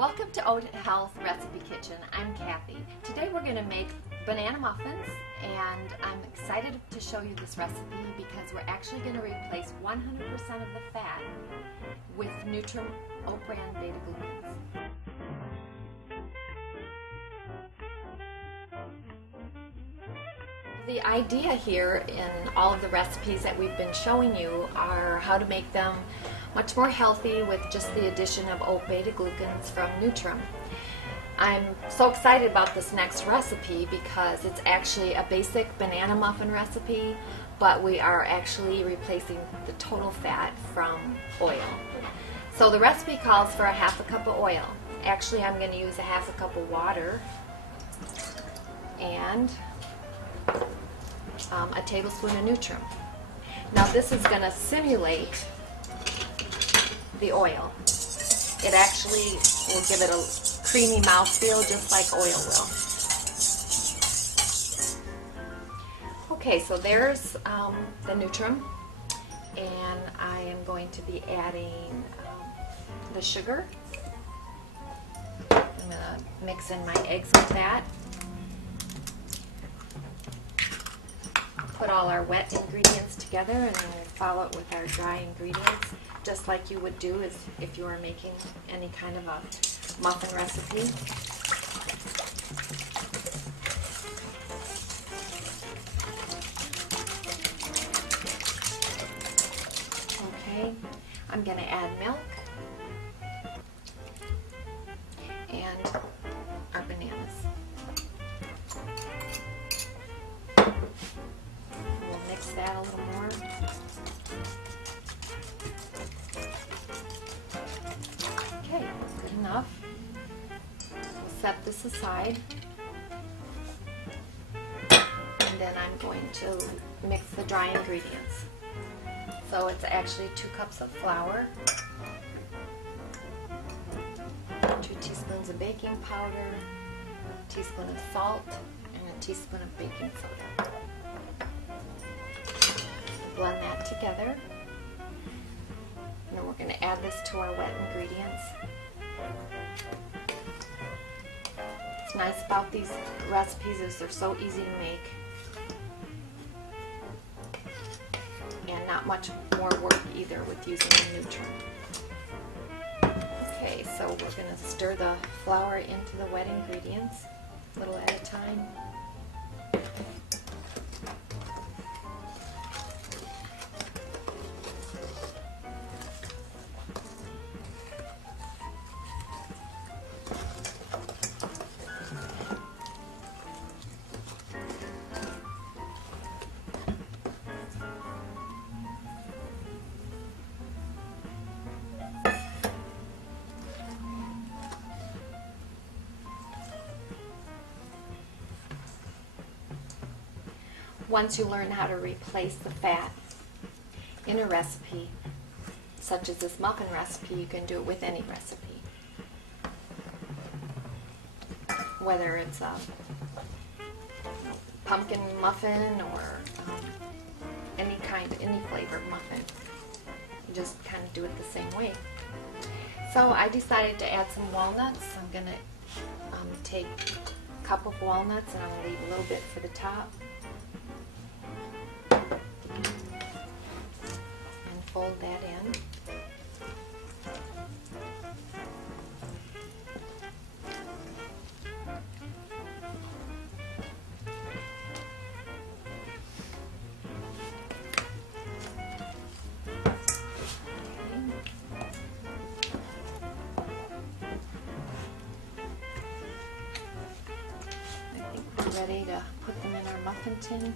Welcome to Oathealth Recipe Kitchen. I'm Kathy. Today we're going to make banana muffins, and I'm excited to show you this recipe because we're actually going to replace 100% of the fat with Nutrim oat bran beta glucans. The idea here in all of the recipes that we've been showing you are how to make them much more healthy with just the addition of oat beta glucans from Nutrim. I'm so excited about this next recipe because it's actually a basic banana muffin recipe, but we are actually replacing the total fat from oil. So the recipe calls for a half a cup of oil. Actually, I'm going to use a half a cup of water and a tablespoon of Nutrim. Now this is going to simulate the oil. It actually will give it a creamy mouthfeel just like oil will. Okay, so there's the Nutrim, and I am going to be adding the sugar. I'm going to mix in my eggs with that. Put all our wet ingredients together, and then we'll follow it with our dry ingredients, just like you would do as if you were making any kind of a muffin recipe. Okay, I'm going to add milk and our bananas. Mix that a little more. Okay, good enough. We'll set this aside. And then I'm going to mix the dry ingredients. So it's actually 2 cups of flour, 2 teaspoons of baking powder, a teaspoon of salt, and a teaspoon of baking soda. Blend that together, and then we're going to add this to our wet ingredients. What's nice about these recipes is they're so easy to make and not much more work either with using the Nutrim. Okay, so we're going to stir the flour into the wet ingredients a little at a time. Once you learn how to replace the fat in a recipe, such as this muffin recipe, you can do it with any recipe. Whether it's a pumpkin muffin or any flavored muffin, you just kind of do it the same way. So I decided to add some walnuts. I'm going to take a cup of walnuts, and I'm going to leave a little bit for the top. Fold that in. I think we're ready to put them in our muffin tin.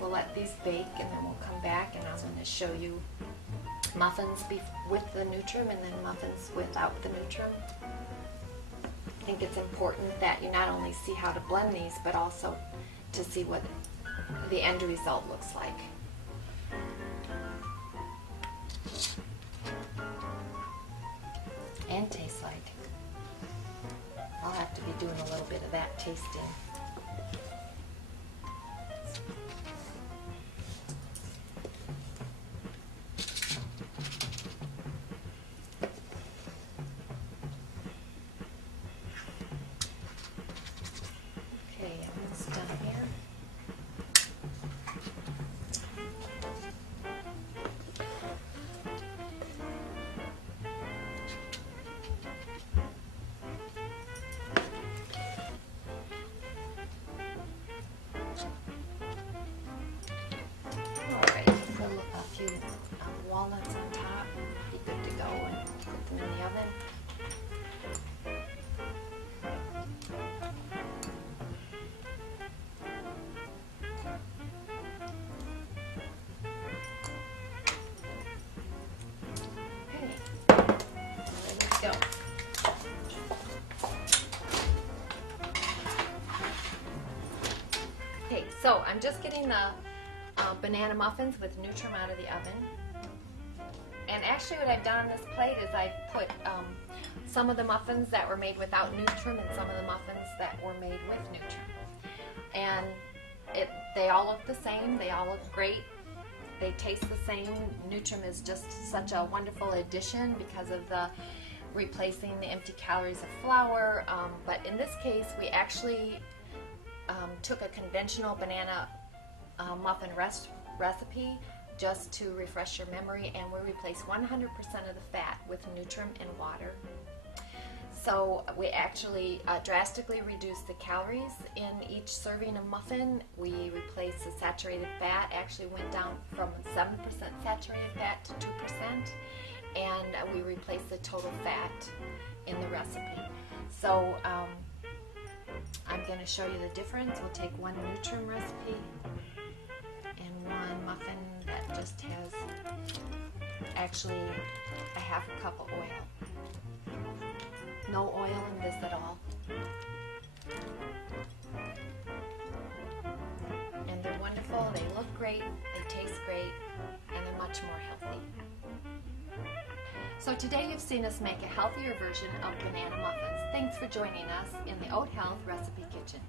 We'll let these bake, and then we'll come back and I'm going to show you muffins with the Nutrim and then muffins without the Nutrim. think it's important that you not only see how to blend these, but also to see what the end result looks like. And tastes like. I'll have to be doing a little bit of that tasting. Okay, almost done here. Few walnuts on top, be good to go, and put them in the oven. Okay, ready to go. Okay, so I'm just getting the banana muffins with Nutrim out of the oven. And actually what I've done on this plate is I put some of the muffins that were made without Nutrim and some of the muffins that were made with Nutrim. And they all look the same, they all look great, they taste the same. Nutrim is just such a wonderful addition because of the replacing the empty calories of flour. But in this case we actually took a conventional banana muffin recipe just to refresh your memory, and we replace 100% of the fat with Nutrim and water. So we actually drastically reduce the calories in each serving of muffin. We replace the saturated fat, actually went down from 7% saturated fat to 2%, and we replace the total fat in the recipe. So I'm going to show you the difference. We'll take one Nutrim recipe and one muffin that just has actually a half a cup of oil. No oil in this at all. And they're wonderful, they look great, they taste great, and they're much more healthy. So today you've seen us make a healthier version of banana muffins. Thanks for joining us in the Oathealth Recipe Kitchen.